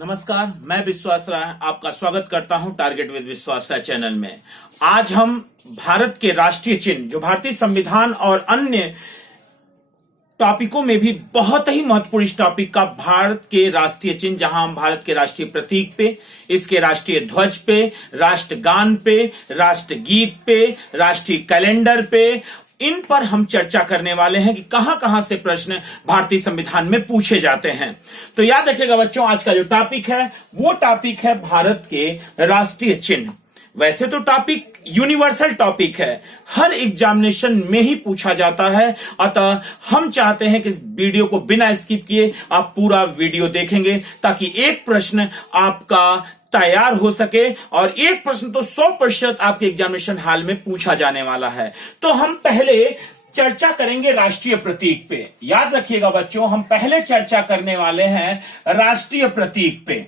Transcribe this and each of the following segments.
नमस्कार, मैं विश्वास राय आपका स्वागत करता हूं टारगेट विद विश्वास राय चैनल में। आज हम भारत के राष्ट्रीय चिन्ह जो भारतीय संविधान और अन्य टॉपिकों में भी बहुत ही महत्वपूर्ण इस टॉपिक का भारत के राष्ट्रीय चिन्ह, जहां हम भारत के राष्ट्रीय प्रतीक पे, इसके राष्ट्रीय ध्वज पे, राष्ट्रगान पे, राष्ट्रगीत पे, राष्ट्रीय कैलेंडर पे, इन पर हम चर्चा करने वाले हैं कि कहां कहां से प्रश्न भारतीय संविधान में पूछे जाते हैं। तो याद रखिएगा बच्चों, आज का जो टॉपिक है वो टॉपिक है भारत के राष्ट्रीय चिन्ह। वैसे तो टॉपिक यूनिवर्सल टॉपिक है, हर एग्जामिनेशन में ही पूछा जाता है, अतः हम चाहते हैं कि इस वीडियो को बिना स्किप किए आप पूरा वीडियो देखेंगे ताकि एक प्रश्न आपका तैयार हो सके, और एक प्रश्न तो 100% आपके एग्जामिनेशन हॉल में पूछा जाने वाला है। तो हम पहले चर्चा करेंगे राष्ट्रीय प्रतीक पे। याद रखिएगा बच्चों, हम पहले चर्चा करने वाले हैं राष्ट्रीय प्रतीक पे।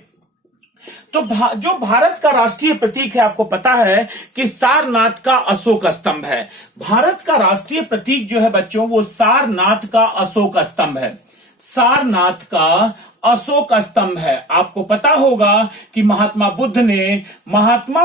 तो जो भारत का राष्ट्रीय प्रतीक है, आपको पता है कि सारनाथ का अशोक स्तंभ है। भारत का राष्ट्रीय प्रतीक जो है बच्चों, वो सारनाथ का अशोक स्तंभ है। सारनाथ का अशोक स्तंभ है। आपको पता होगा कि महात्मा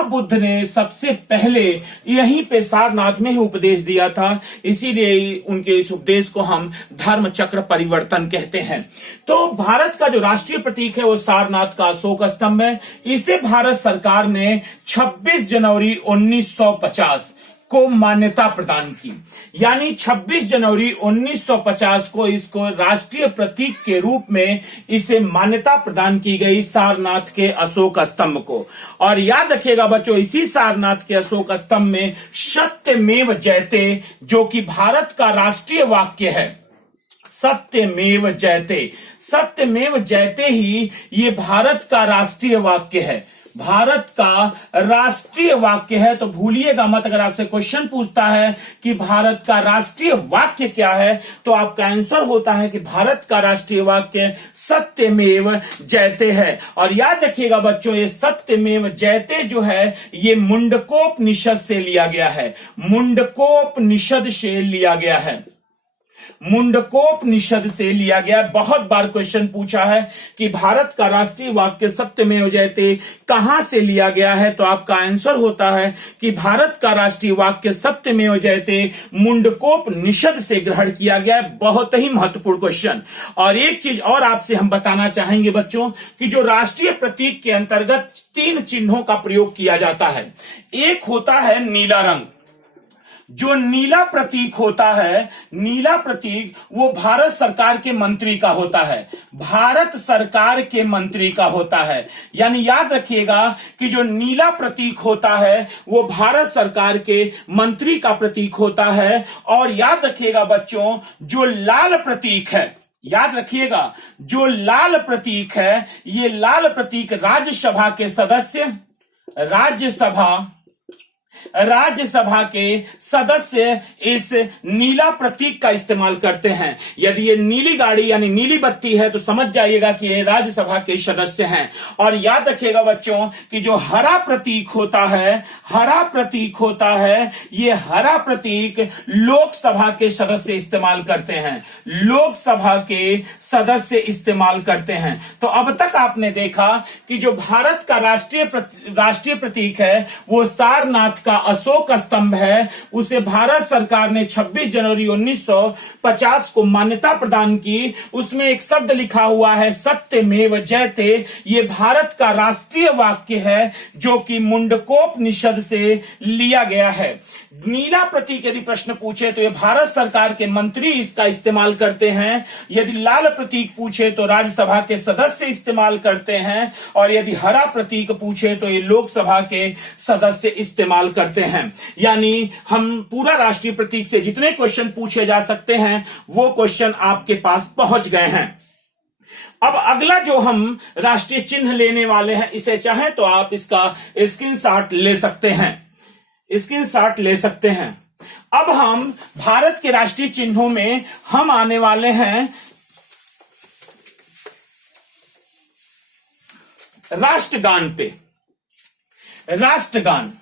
बुद्ध ने सबसे पहले यहीं पे सारनाथ में ही उपदेश दिया था, इसीलिए उनके इस उपदेश को हम धर्म चक्र परिवर्तन कहते हैं। तो भारत का जो राष्ट्रीय प्रतीक है वो सारनाथ का अशोक स्तंभ है। इसे भारत सरकार ने 26 जनवरी 1950 को मान्यता प्रदान की, यानी 26 जनवरी 1950 को इसको राष्ट्रीय प्रतीक के रूप में इसे मान्यता प्रदान की गई, सारनाथ के अशोक स्तंभ को। और याद रखिएगा बच्चों, इसी सारनाथ के अशोक स्तंभ में सत्यमेव जयते, जो कि भारत का राष्ट्रीय वाक्य है, सत्यमेव जयते, सत्यमेव जयते ही ये भारत का राष्ट्रीय वाक्य है, भारत का राष्ट्रीय वाक्य है। तो भूलिएगा मत, अगर आपसे क्वेश्चन पूछता है कि भारत का राष्ट्रीय वाक्य क्या है, तो आपका आंसर होता है कि भारत का राष्ट्रीय वाक्य सत्यमेव जयते है। और याद रखिएगा बच्चों, ये सत्यमेव जयते जो है ये मुंडकोपनिषद से लिया गया है, मुंडकोपनिषद से लिया गया है, मुंडकोपनिषद से लिया गया। बहुत बार क्वेश्चन पूछा है कि भारत का राष्ट्रीय वाक्य सत्यमेव जयते कहां से लिया गया है, तो आपका आंसर होता है कि भारत का राष्ट्रीय वाक्य सत्यमेव जयते मुंडकोपनिषद से ग्रहण किया गया है। बहुत ही महत्वपूर्ण क्वेश्चन। और एक चीज और आपसे हम बताना चाहेंगे बच्चों कि जो राष्ट्रीय प्रतीक के अंतर्गत 3 चिन्हों का प्रयोग किया जाता है। एक होता है नीला रंग। जो नीला प्रतीक होता है, नीला प्रतीक वो भारत सरकार के मंत्री का होता है, भारत सरकार के मंत्री का होता है। यानी याद रखिएगा कि जो नीला प्रतीक होता है वो भारत सरकार के मंत्री का प्रतीक होता है। और याद रखिएगा बच्चों, जो लाल प्रतीक है, याद रखिएगा जो लाल प्रतीक है, ये लाल प्रतीक राज्यसभा के सदस्य, राज्यसभा के सदस्य इस नीला प्रतीक का इस्तेमाल करते हैं। यदि ये नीली गाड़ी यानी नीली बत्ती है तो समझ जाइएगा कि ये राज्यसभा के सदस्य हैं। और याद रखिएगा बच्चों कि जो हरा प्रतीक होता है, हरा प्रतीक होता है, ये हरा प्रतीक लोकसभा के सदस्य इस्तेमाल करते हैं, लोकसभा के सदस्य इस्तेमाल करते हैं। तो अब तक आपने देखा कि जो भारत का राष्ट्रीय प्रतीक है वो सारनाथ का अशोक स्तंभ है। उसे भारत सरकार ने 26 जनवरी 1950 को मान्यता प्रदान की। उसमें एक शब्द लिखा हुआ है सत्यमेव जयते। ये भारत का राष्ट्रीय वाक्य है जो कि मुंडकोपनिषद से लिया गया है। नीला प्रतीक यदि प्रश्न पूछे तो ये भारत सरकार के मंत्री इसका इस्तेमाल करते हैं। यदि लाल प्रतीक पूछे तो राज्यसभा के सदस्य इस्तेमाल करते हैं। और यदि हरा प्रतीक पूछे तो ये लोकसभा के सदस्य इस्तेमाल करते हैं। यानी हम पूरा राष्ट्रीय प्रतीक से जितने क्वेश्चन पूछे जा सकते हैं वो क्वेश्चन आपके पास पहुंच गए हैं। अब अगला जो हम राष्ट्रीय चिन्ह लेने वाले हैं, इसे चाहें तो आप इसका स्क्रीनशॉट ले सकते हैं, स्क्रीनशॉट ले सकते हैं। अब हम भारत के राष्ट्रीय चिन्हों में हम आने वाले हैं राष्ट्रगान पे। राष्ट्रगान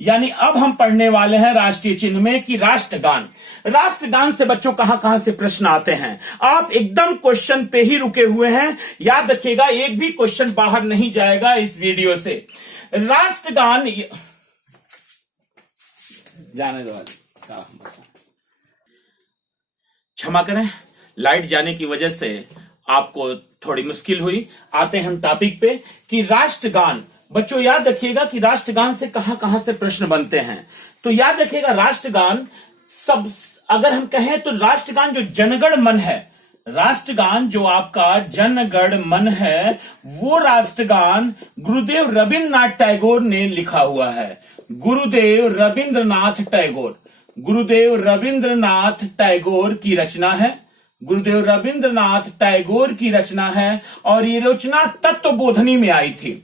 यानी अब हम पढ़ने वाले हैं राष्ट्रीय चिन्ह में कि राष्ट्रगान। राष्ट्रगान से बच्चों कहां कहां से प्रश्न आते हैं, आप एकदम क्वेश्चन पे ही रुके हुए हैं। याद रखिएगा, एक भी क्वेश्चन बाहर नहीं जाएगा इस वीडियो से। राष्ट्रगान जाने दो, क्षमा करें, लाइट जाने की वजह से आपको थोड़ी मुश्किल हुई। आते हैं हम टॉपिक पे कि राष्ट्रगान। बच्चों याद रखिएगा कि राष्ट्रगान से कहां कहां से प्रश्न बनते हैं। तो याद रखिएगा, राष्ट्रगान सब अगर हम कहें तो राष्ट्रगान जो जनगण मन है, राष्ट्रगान जो आपका जनगण मन है, वो राष्ट्रगान गुरुदेव रविंद्रनाथ टैगोर ने लिखा हुआ है। गुरुदेव रविंद्रनाथ टैगोर, गुरुदेव रविंद्रनाथ टैगोर की रचना है। गुरुदेव रविंद्रनाथ टैगोर की रचना है और ये रचना तत्वबोधनी में आई थी।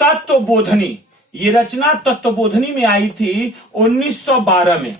तत्वबोधनी, ये रचना तत्वबोधनी में आई थी 1912 में।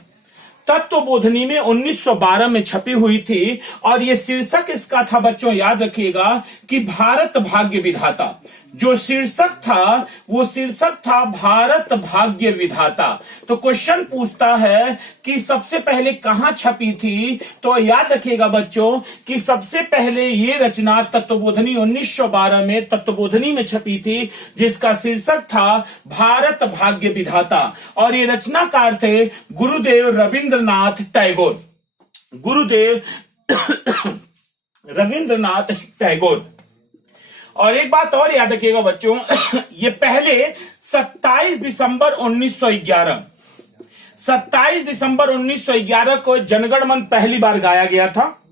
तत्वबोधनी में 1912 में छपी हुई थी और ये शीर्षक इसका था बच्चों, याद रखिएगा, कि भारत भाग्य विधाता। जो शीर्षक था वो शीर्षक था भारत भाग्य विधाता। तो क्वेश्चन पूछता है कि सबसे पहले कहां छपी थी, तो याद रखिएगा बच्चों कि सबसे पहले ये रचना तत्वबोधनी 1912 में तत्वबोधनी में छपी थी, जिसका शीर्षक था भारत भाग्य विधाता और ये रचनाकार थे गुरुदेव रविंद्रनाथ टैगोर। गुरुदेव रविंद्रनाथ टैगोर। और एक बात और याद रखिएगा बच्चों, ये पहले 27 दिसंबर 1911 27 दिसंबर 1911 को जनगण मन पहली बार गाया गया था।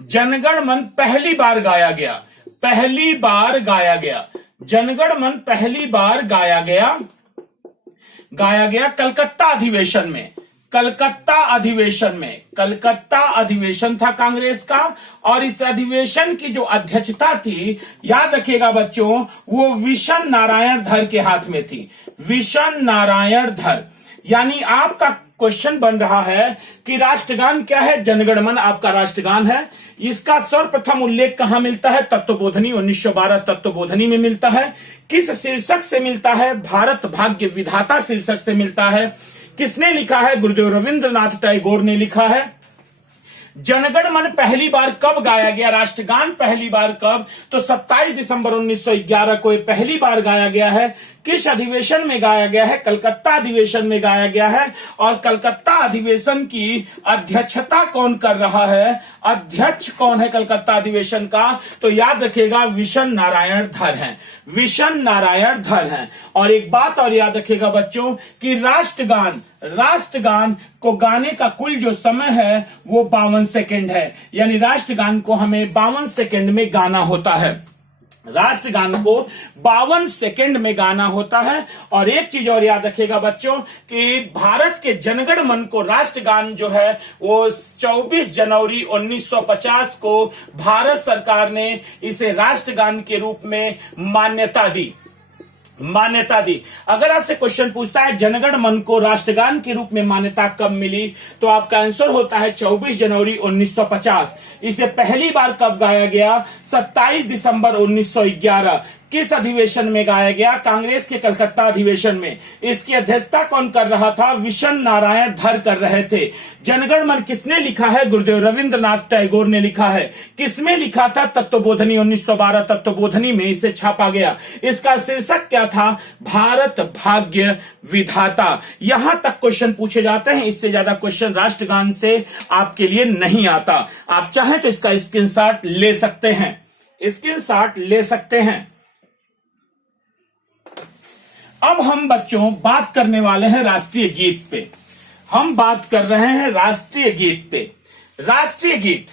जनगण मन पहली बार गाया गया, पहली बार गाया गया। जनगण मन पहली बार गाया गया कलकत्ता अधिवेशन में। कलकत्ता अधिवेशन में, कलकत्ता अधिवेशन था कांग्रेस का और इस अधिवेशन की जो अध्यक्षता थी, याद रखिएगा बच्चों, वो विशन नारायण धर के हाथ में थी। विशन नारायण धर। यानी आपका क्वेश्चन बन रहा है कि राष्ट्रगान क्या है? जनगण मन आपका राष्ट्रगान है। इसका सर्वप्रथम उल्लेख कहां मिलता है? तत्वबोधनी 1912 तत्वबोधनी में मिलता है। किस शीर्षक से मिलता है? भारत भाग्य विधाता शीर्षक से मिलता है। किसने लिखा है? गुरुदेव रविंद्रनाथ टैगोर ने लिखा है। जनगण मन पहली बार कब गाया गया? राष्ट्रगान पहली बार कब? तो 27 दिसंबर 1911 को ये पहली बार गाया गया है। किस अधिवेशन में गाया गया है? कलकत्ता अधिवेशन में गाया गया है। और कलकत्ता अधिवेशन की अध्यक्षता कौन कर रहा है? अध्यक्ष कौन है कलकत्ता अधिवेशन का? तो याद रखिएगा, विशन नारायण धर हैं। विशन नारायण धर हैं। और एक बात और याद रखिएगा बच्चों कि राष्ट्रगान को गाने का कुल जो समय है वो 52 सेकंड है। यानी राष्ट्रगान को हमें 52 सेकंड में गाना होता है। राष्ट्रगान को 52 सेकंड में गाना होता है। और एक चीज और याद रखिएगा बच्चों कि भारत के जनगण मन को राष्ट्रगान जो है वो 24 जनवरी 1950 को भारत सरकार ने इसे राष्ट्रगान के रूप में मान्यता दी। अगर आपसे क्वेश्चन पूछता है जनगण मन को राष्ट्रगान के रूप में मान्यता कब मिली, तो आपका आंसर होता है 24 जनवरी 1950। इसे पहली बार कब गाया गया? 27 दिसंबर 1911। किस अधिवेशन में गाया गया? कांग्रेस के कलकत्ता अधिवेशन में। इसकी अध्यक्षता कौन कर रहा था? विशन नारायण धर कर रहे थे। जनगण मन किसने लिखा है? गुरुदेव रविंद्रनाथ टैगोर ने लिखा है। किसमें लिखा था? तत्वबोधनी 1912 तत्वबोधनी में इसे छापा गया। इसका शीर्षक क्या था? भारत भाग्य विधाता। यहां तक क्वेश्चन पूछे जाते हैं, इससे ज्यादा क्वेश्चन राष्ट्रगान से आपके लिए नहीं आता। आप चाहें तो इसका स्क्रीनशॉट ले सकते हैं, स्क्रीनशॉट ले सकते हैं। अब हम बच्चों बात करने वाले हैं राष्ट्रीय गीत पे। हम बात कर रहे हैं राष्ट्रीय गीत पे। राष्ट्रीय गीत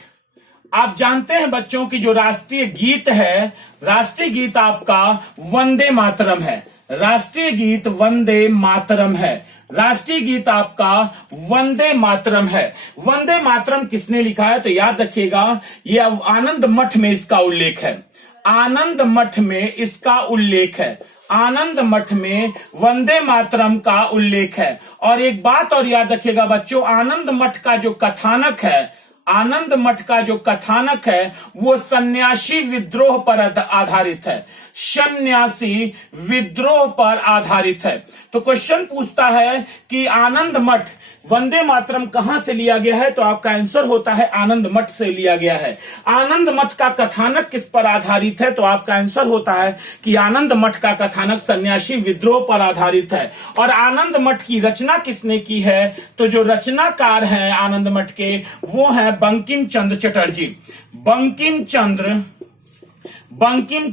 आप जानते हैं बच्चों की जो राष्ट्रीय गीत है, राष्ट्रीय गीत आपका वंदे मातरम है। राष्ट्रीय गीत वंदे मातरम है। राष्ट्रीय गीत आपका वंदे मातरम है। वंदे मातरम किसने लिखा है? तो याद रखिएगा, यह आनंद मठ में इसका उल्लेख है। आनंद मठ में इसका उल्लेख है। आनंद मठ में वंदे मातरम का उल्लेख है। और एक बात और याद रखिएगा बच्चों, आनंद मठ का जो कथानक है, आनंद मठ का जो कथानक है वो सन्यासी विद्रोह पर आधारित है, सन्यासी विद्रोह पर आधारित है। तो क्वेश्चन पूछता है कि आनंद मठ वंदे मातरम कहां से लिया गया है, तो आपका आंसर होता है आनंद मठ से लिया गया है। आनंद मठ का कथानक किस पर आधारित है, तो आपका आंसर होता है कि आनंद मठ का कथानक सन्यासी विद्रोह पर आधारित है। और आनंद मठ की रचना किसने की है, तो जो रचनाकार हैं आनंद मठ के वो हैं बंकिम चंद्र चटर्जी। बंकिम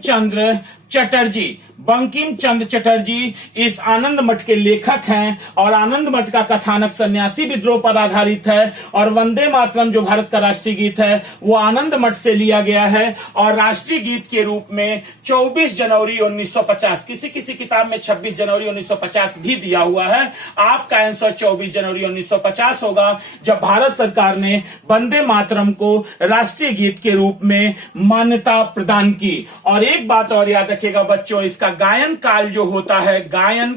चंद्र चटर्जी, बंकिम चंद्र चटर्जी इस आनंद मठ के लेखक हैं। और आनंद मठ का कथानक सन्यासी विद्रोह पर आधारित है। और वंदे मातरम जो भारत का राष्ट्रीय गीत है वो आनंद मठ से लिया गया है। और राष्ट्रीय गीत के रूप में 24 जनवरी 1950, किसी किसी किताब में 26 जनवरी 1950 भी दिया हुआ है। आपका आंसर 24 जनवरी 1950 होगा, जब भारत सरकार ने वंदे मातरम को राष्ट्रीय गीत के रूप में मान्यता प्रदान की। और एक बात और याद रखिएगा बच्चों, इसका गायन काल जो होता है, गायन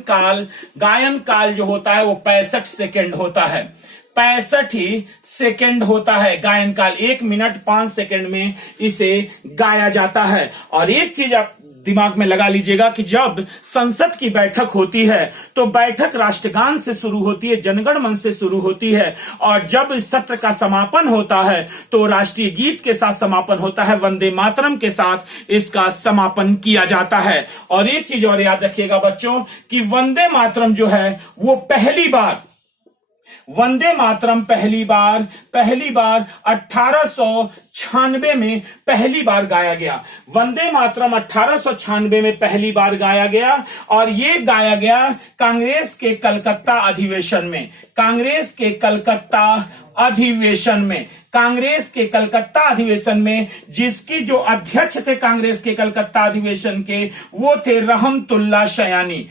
काल जो होता है वो 65 सेकेंड होता है। 65 ही सेकेंड होता है गायन काल, 1 मिनट 5 सेकेंड में इसे गाया जाता है। और एक चीज आप दिमाग में लगा लीजिएगा कि जब संसद की बैठक होती है तो बैठक राष्ट्रगान से शुरू होती है, जनगण मन से शुरू होती है। और जब इस सत्र का समापन होता है तो राष्ट्रीय गीत के साथ समापन होता है, वंदे मातरम के साथ इसका समापन किया जाता है। और एक चीज और याद रखिएगा बच्चों कि वंदे मातरम जो है वो वंदे मातरम पहली बार 1896 में पहली बार गाया गया। वंदे मातरम 1896 में पहली बार गाया गया। और ये गाया गया कांग्रेस के कलकत्ता अधिवेशन में, जिसकी जो अध्यक्ष थे कांग्रेस के कलकत्ता अधिवेशन के वो थे रहमतुल्ला शयानी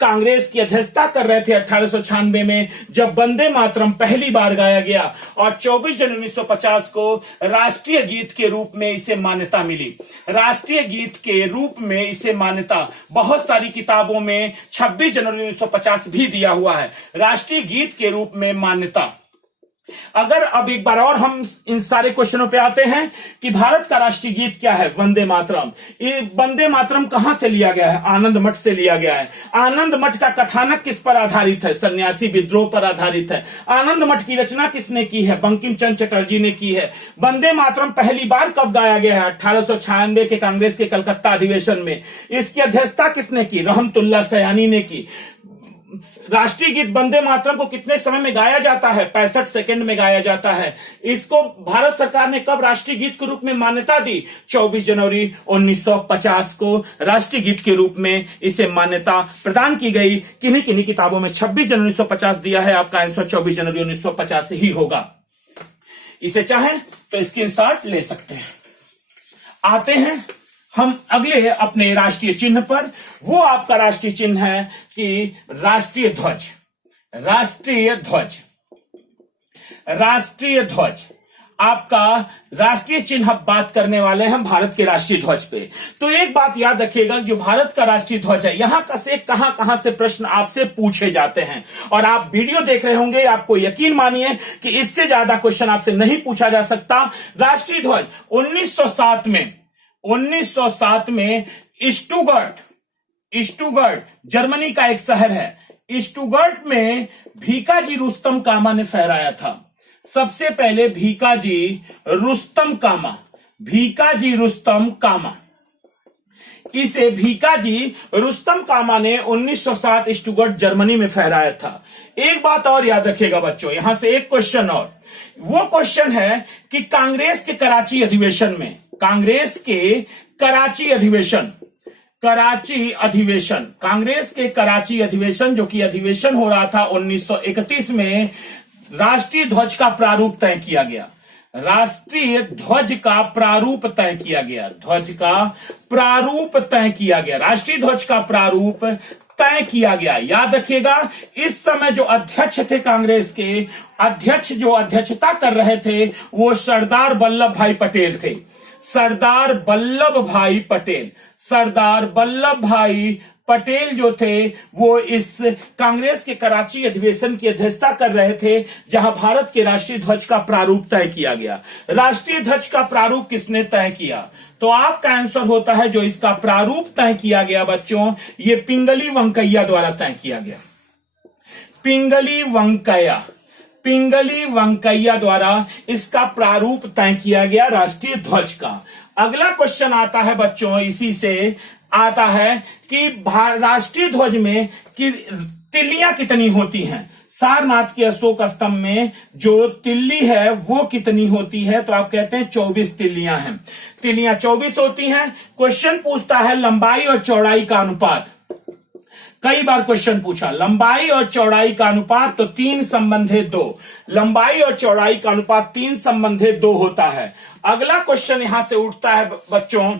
कांग्रेस की अध्यक्षता कर रहे थे 1896 में, जब वंदे मातरम पहली बार गाया गया। और 24 जनवरी 1950 को राष्ट्रीय गीत के रूप में इसे मान्यता मिली। राष्ट्रीय गीत के रूप में इसे मान्यता बहुत सारी किताबों में 26 जनवरी 1950 भी दिया हुआ है, राष्ट्रीय गीत के रूप में मान्यता। अगर अब एक बार और हम इन सारे क्वेश्चनों पे आते हैं कि भारत का राष्ट्रीय गीत क्या है, वंदे मातरम। ये वंदे मातरम कहां से लिया गया है, आनंद मठ से लिया गया है। आनंद मठ का कथानक किस पर आधारित है, सन्यासी विद्रोह पर आधारित है। आनंद मठ की रचना किसने की है, बंकिम चंद्र चटर्जी ने की है। वंदे मातरम पहली बार कब गाया गया है, 1896 के कांग्रेस के कलकत्ता अधिवेशन में। इसकी अध्यक्षता किसने की, रहमतुल्ला शयानी ने की। राष्ट्रीय गीत वंदे मातरम को कितने समय में गाया जाता है, 65 सेकंड में गाया जाता है। इसको भारत सरकार ने कब राष्ट्रीय गीत के रूप में मान्यता दी, 24 जनवरी 1950 को राष्ट्रीय गीत के रूप में इसे मान्यता प्रदान की गई। किन्हीं किन्हीं किताबों में 26 जनवरी 1950 दिया है, आपका आंसर 24 जनवरी 1950 ही होगा। इसे चाहें तो स्क्रीनशॉट ले सकते हैं। आते हैं हम अगले अपने राष्ट्रीय चिन्ह पर। वो आपका राष्ट्रीय चिन्ह है कि राष्ट्रीय ध्वज। आपका राष्ट्रीय चिन्ह बात करने वाले हैं भारत के राष्ट्रीय ध्वज पे। तो एक बात याद रखिएगा, जो भारत का राष्ट्रीय ध्वज है, यहां का से कहां से प्रश्न आपसे पूछे जाते हैं। और आप वीडियो देख रहे होंगे, आपको यकीन मानिए कि इससे ज्यादा क्वेश्चन आपसे नहीं पूछा जा सकता। राष्ट्रीय ध्वज 1907 में स्टुटगार्ट जर्मनी का एक शहर है, स्टुटगार्ट में भीकाजी रुस्तम कामा ने फहराया था। सबसे पहले भीकाजी रुस्तम कामा, इसे भीकाजी रुस्तम कामा ने 1907 स्टुटगार्ट जर्मनी में फहराया था। एक बात और याद रखिएगा बच्चों, यहां से एक क्वेश्चन और, वो क्वेश्चन है कि कांग्रेस के कराची अधिवेशन जो कि अधिवेशन हो रहा था 1931 में, राष्ट्रीय ध्वज का प्रारूप तय किया गया। राष्ट्रीय ध्वज का प्रारूप तय किया गया। राष्ट्रीय ध्वज का प्रारूप तय किया गया। याद रखिएगा, इस समय जो अध्यक्ष थे कांग्रेस के, जो अध्यक्षता कर रहे थे वो सरदार वल्लभ भाई पटेल थे। सरदार वल्लभ भाई पटेल जो थे वो इस कांग्रेस के कराची अधिवेशन की अध्यक्षता कर रहे थे, जहां भारत के राष्ट्रीय ध्वज का प्रारूप तय किया गया। राष्ट्रीय ध्वज का प्रारूप किसने तय किया? तो आपका आंसर होता है जो इसका प्रारूप तय किया गया बच्चों, ये पिंगली वेंकैया द्वारा तय किया गया। पिंगली वेंकैया द्वारा इसका प्रारूप तय किया गया राष्ट्रीय ध्वज का। अगला क्वेश्चन आता है बच्चों, इसी से आता है कि राष्ट्रीय ध्वज में तिल्लियां कितनी होती हैं? सारनाथ के अशोक स्तंभ में जो तिल्ली है वो कितनी होती है? तो आप कहते हैं 24 तिल्लियां हैं। तिल्लियां 24 होती हैं। क्वेश्चन पूछता है लंबाई और चौड़ाई का अनुपात। कई बार क्वेश्चन पूछा लंबाई और चौड़ाई का अनुपात, तो 3:2। लंबाई और चौड़ाई का अनुपात 3:2 होता है। अगला क्वेश्चन यहां से उठता है बच्चों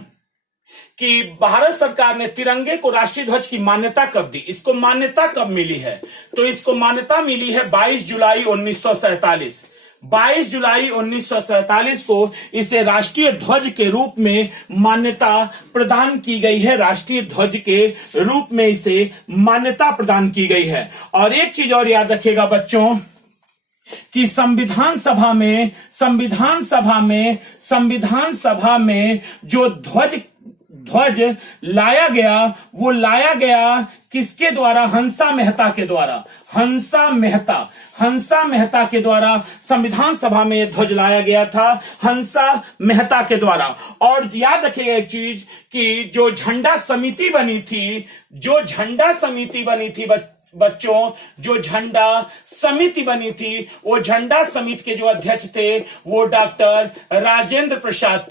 कि भारत सरकार ने तिरंगे को राष्ट्रीय ध्वज की मान्यता कब दी? इसको मान्यता कब मिली है? तो इसको मान्यता मिली है 22 जुलाई 1947। 22 जुलाई 1947 को इसे राष्ट्रीय ध्वज के रूप में मान्यता प्रदान की गई है। राष्ट्रीय ध्वज के रूप में इसे मान्यता प्रदान की गई है। और एक चीज और याद रखिएगा बच्चों कि संविधान सभा में जो ध्वज लाया गया, वो लाया गया किसके द्वारा? हंसा मेहता के द्वारा। हंसा मेहता के द्वारा संविधान सभा में ध्वज लाया गया था, हंसा मेहता के द्वारा। और याद रखिएगा एक चीज कि जो झंडा समिति बनी थी बच्चों, जो झंडा समिति बनी थी, वो झंडा समिति के जो अध्यक्ष थे वो डॉक्टर राजेंद्र प्रसाद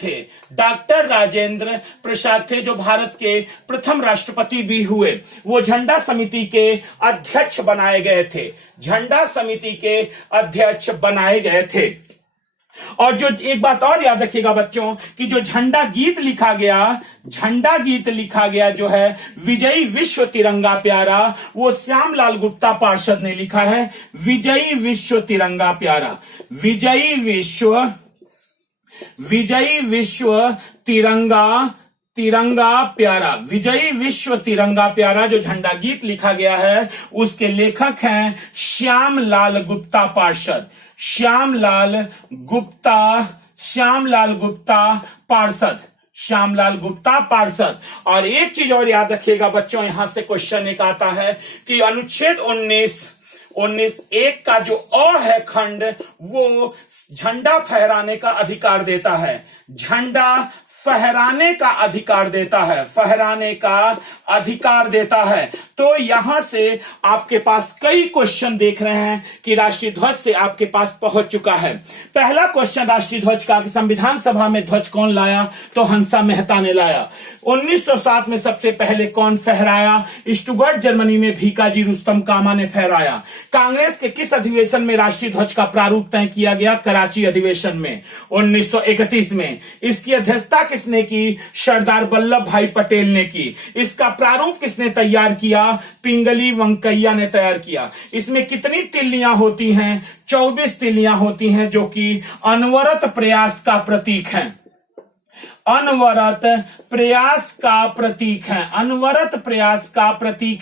थे, जो भारत के प्रथम राष्ट्रपति भी हुए। वो झंडा समिति के अध्यक्ष बनाए गए थे। और जो एक बात और याद रखिएगा बच्चों कि जो झंडा गीत लिखा गया जो है विजयी विश्व तिरंगा प्यारा, वो श्यामलाल गुप्ता पार्षद ने लिखा है। विजयी विश्व तिरंगा प्यारा, विजयी तिरंगा प्यारा जो झंडा गीत लिखा गया है, उसके लेखक हैं श्यामलाल गुप्ता पार्षद। श्यामलाल गुप्ता पार्षद। और एक चीज और याद रखिएगा बच्चों, यहां से क्वेश्चन एक आता है कि अनुच्छेद 19(1) का जो अ है खंड, वो झंडा फहराने का अधिकार देता है। फहराने का अधिकार देता है। तो यहां से आपके पास कई क्वेश्चन देख रहे हैं कि राष्ट्रीय ध्वज से आपके पास पहुंच चुका है। पहला क्वेश्चन राष्ट्रीय ध्वज का कि संविधान सभा में ध्वज कौन लाया? तो हंसा मेहता ने लाया। 1907 में सबसे पहले कौन फहराया? स्टुटगर्ट जर्मनी में भीकाजी रुस्तम कामा ने फहराया। कांग्रेस के किस अधिवेशन में राष्ट्रीय ध्वज का प्रारूप तय किया गया? कराची अधिवेशन में 1931 में। इसकी अध्यक्षता किसने की? सरदार वल्लभ भाई पटेल ने की। इसका प्रारूप किसने तैयार किया? पिंगली वेंकैया ने तैयार किया। इसमें कितनी तिल्लियां होती हैं? 24 तिल्लियां होती हैं, जो कि अनवरत प्रयास का प्रतीक हैं। अनवरत प्रयास का प्रतीक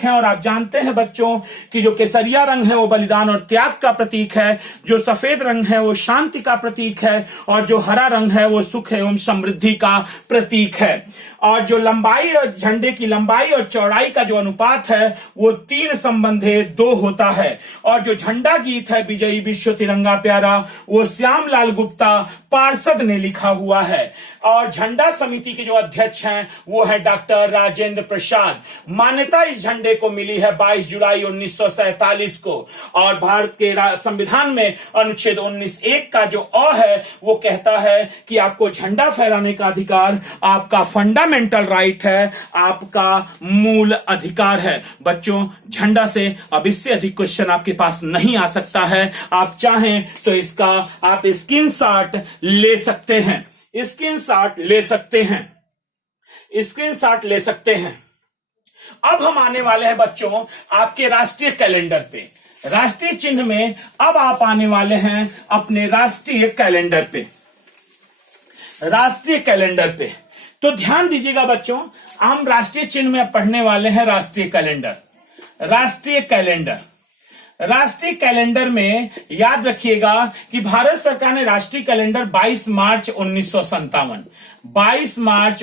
है। और आप जानते हैं बच्चों कि जो केसरिया रंग है वो बलिदान और त्याग का प्रतीक है, जो सफेद रंग है वो शांति का प्रतीक है, और जो हरा रंग है वो सुख एवं समृद्धि का प्रतीक है। और जो लंबाई और झंडे की लंबाई और चौड़ाई का जो अनुपात है वो 3:2 होता है। और जो झंडा गीत है विजयी विश्व तिरंगा प्यारा, वो श्यामलाल गुप्ता पार्षद ने लिखा हुआ है। और झंडा समिति के जो अध्यक्ष हैं वो है डॉक्टर राजेंद्र प्रसाद। मान्यता इस झंडे को मिली है 22 जुलाई 1947 को। और भारत के संविधान में अनुच्छेद 19(1) का जो अ है वो कहता है कि आपको झंडा फहराने का अधिकार आपका फंडामेंटल राइट है, आपका मूल अधिकार है। बच्चों, झंडा से अब इससे अधिक क्वेश्चन आपके पास नहीं आ सकता है। आप चाहें तो इसका आप स्क्रीनशॉट ले सकते हैं। स्क्रीनशॉट ले सकते हैं। अब हम आने वाले हैं बच्चों आपके राष्ट्रीय कैलेंडर पे। राष्ट्रीय चिन्ह में अब आप आने वाले हैं अपने राष्ट्रीय कैलेंडर पे। तो ध्यान दीजिएगा बच्चों, हम राष्ट्रीय चिन्ह में पढ़ने वाले हैं राष्ट्रीय कैलेंडर। राष्ट्रीय कैलेंडर, राष्ट्रीय कैलेंडर में याद रखिएगा कि भारत सरकार ने राष्ट्रीय कैलेंडर 22 मार्च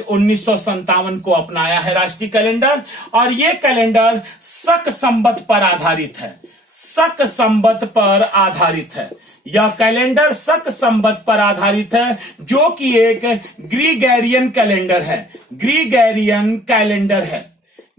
1957 को अपनाया है राष्ट्रीय कैलेंडर। और यह कैलेंडर शक संवत पर आधारित है। शक संवत पर आधारित है। यह कैलेंडर शक संवत पर आधारित है, जो कि एक ग्रीगोरियन कैलेंडर है। ग्रीगोरियन कैलेंडर है।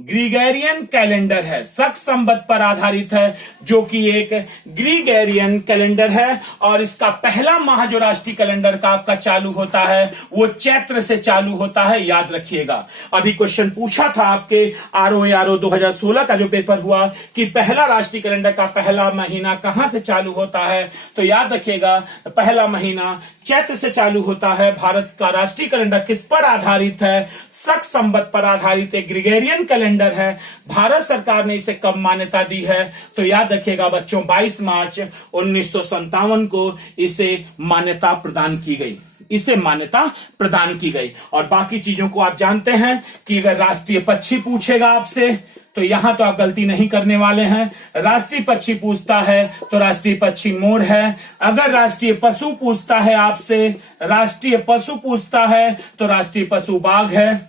ग्रीगोरियन कैलेंडर है, शक संवत पर आधारित है, जो कि एक ग्रीगोरियन कैलेंडर है। और इसका पहला माह जो राष्ट्रीय कैलेंडर का आपका चालू होता है वो चैत्र से चालू होता है, याद रखिएगा। अभी क्वेश्चन पूछा था आपके आरओ 2016 का जो पेपर हुआ कि पहला राष्ट्रीय कैलेंडर का पहला महीना कहां से चालू होता है, तो याद रखिएगा पहला महीना चैत्र से चालू होता है। भारत का राष्ट्रीय कैलेंडर किस पर आधारित है? शक संवत पर आधारित एक ग्रीगोरियन कैलेंडर है। भारत सरकार ने इसे कब मान्यता दी है? तो याद रखिएगा बच्चों 22 मार्च 1957 को इसे मान्यता प्रदान की गई। इसे मान्यता प्रदान की गई। और बाकी चीजों को आप जानते हैं कि अगर राष्ट्रीय पक्षी पूछेगा आपसे तो यहां तो आप गलती नहीं करने वाले हैं। राष्ट्रीय पक्षी पूछता है तो राष्ट्रीय पक्षी मोर है। अगर राष्ट्रीय पशु पूछता है आपसे, राष्ट्रीय पशु पूछता है तो राष्ट्रीय पशु बाघ है।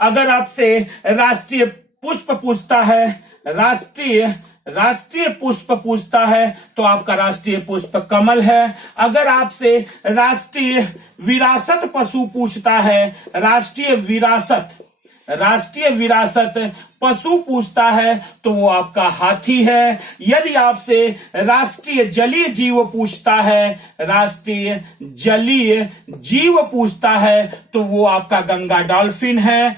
अगर आपसे राष्ट्रीय पुष्प पूछता है, राष्ट्रीय पुष्प पूछता है तो आपका राष्ट्रीय पुष्प कमल है। अगर आपसे राष्ट्रीय विरासत पशु पूछता है, राष्ट्रीय विरासत पशु पूछता है तो वो आपका हाथी है। यदि आपसे राष्ट्रीय जलीय जीव पूछता है, राष्ट्रीय जलीय जीव पूछता है तो वो आपका गंगा डॉल्फिन है।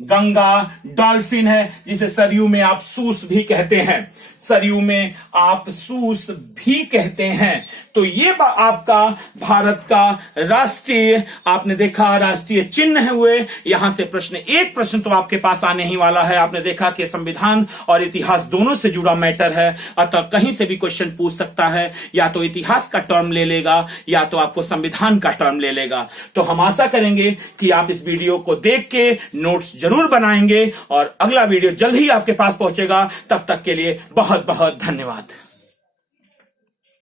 गंगा डॉल्फिन है, जिसे सरयू में आप सूस भी कहते हैं। सरयू में आप सूस भी कहते हैं। तो ये आपका भारत का राष्ट्रीय, आपने देखा राष्ट्रीय चिन्ह हुए। यहां से एक प्रश्न तो आपके पास आने ही वाला है। आपने देखा कि संविधान और इतिहास दोनों से जुड़ा मैटर है, अतः कहीं से भी क्वेश्चन पूछ सकता है। या तो इतिहास का टर्म ले लेगा या तो आपको संविधान का टर्म ले लेगा। तो हम आशा करेंगे कि आप इस वीडियो को देख के नोट्स जरूर बनाएंगे और अगला वीडियो जल्द ही आपके पास पहुंचेगा। तब तक के लिए बहुत बहुत धन्यवाद।